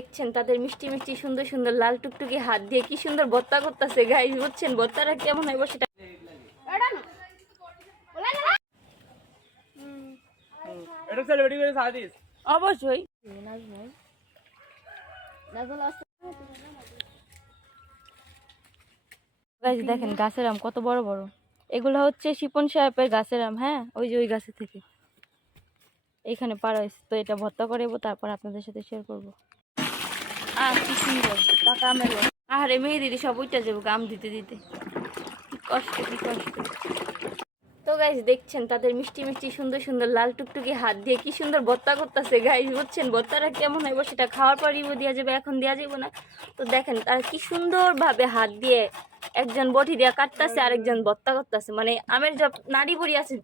দেখছেন তাদের মিষ্টি মিষ্টি সুন্দর সুন্দর লাল টুকটুকি হাত দিয়ে কি সুন্দর ভর্তা করতেছে গাইস, বুঝছেন ভর্তাটা কেমন হয় সেটা অবশ্যই। দেখেন গাছের আম কত বড় বড়, এগুলো হচ্ছে শিপন সাহেবের গাছের আম। হ্যাঁ, ওই যে ওই গাছে থেকে এখানে পাড়া হয়েছে, তো এটা ভর্তা করবো, তারপর আপনাদের সাথে শেয়ার করবো। কি সুন্দর পাকা আমের। আরে মেয়ে দিদি সব উইটা যাবো আম দিতে দিতে, কি কষ্ট কি কষ্ট। তো গাইস দেখছেন তাদের মিষ্টি মিষ্টি সুন্দর সুন্দর লাল টুকটুকি হাত দিয়ে কি সুন্দর ভর্তা করতেছে গাইস, বুঝছেন ভর্তাটা কেমন হয় সেটা খাওয়ার পর রিভিউ দেওয়া যাবে, এখন দেওয়া যাবে না। তো দেখেন তারা কি সুন্দর ভাবে হাত দিয়ে একজন বটি দিয়ে কাটতেছে, আরেকজন ভর্তা করতেছে, মানে আমের যা নাড়ি বড়ি আছে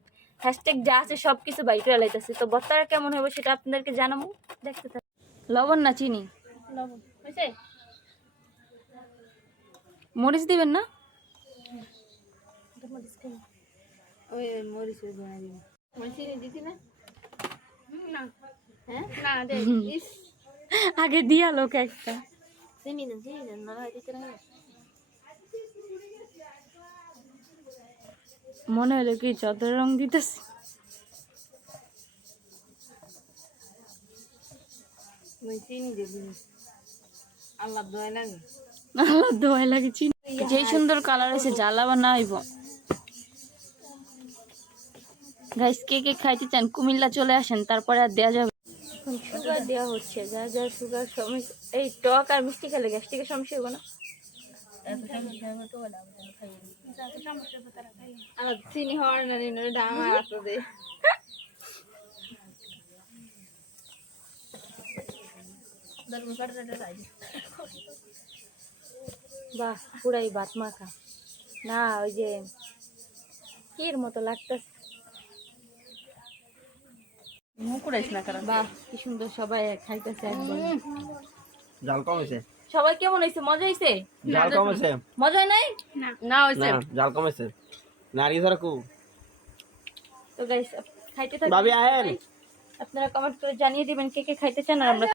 হ্যাশট্যাগ যা আছে সবকিছু বাইরে লাইতেছে। তো ভর্তাটা কেমন হবে সেটা আপনাদেরকে জানাবো, দেখতে থাকুন। লবণ না চিনি? লবণ হয়েছে। মরিচ দিবেন না? ওই মরিচ আগে দিয়া লোক একটা মনে হলো কি চদর রং দিতেছে। আল্লাহ দোয়াই লাগে চিনি। যে সুন্দর কালার আছে জ্বালাবা না হইব। গাইস কে কে খাইতে চান কুমিল্লা চলে আসেন, তারপরে আর দেওয়া যাবে। এখন সুগার দেওয়া হচ্ছে, যা যা সুগার সমস্যা, এই টক আর মিষ্টি খেলে গ্যাস্ট্রিকের সমস্যা হবে না। চিনি হওয়ার না ডাঙা আছে বাহ, পুরাই ভাত মাখা না, ওই যে কির মতো লাগতেছে। বাহ কি সুন্দর, সবাই খাইতেছে একদম। জাল কম হয়েছে। সবাই কেমন হয়েছে? মজা হয়েছে? জাল কম হয়েছে। মজা নাই না হয়েছে, জাল কম হয়েছে। নারী ধরা কু। তো গাইস খাইতে থাকুন, ভাবি আহেন। আপনারা কমেন্ট করে জানিয়ে দিবেন কে কে খাইতে চান, আর আমরা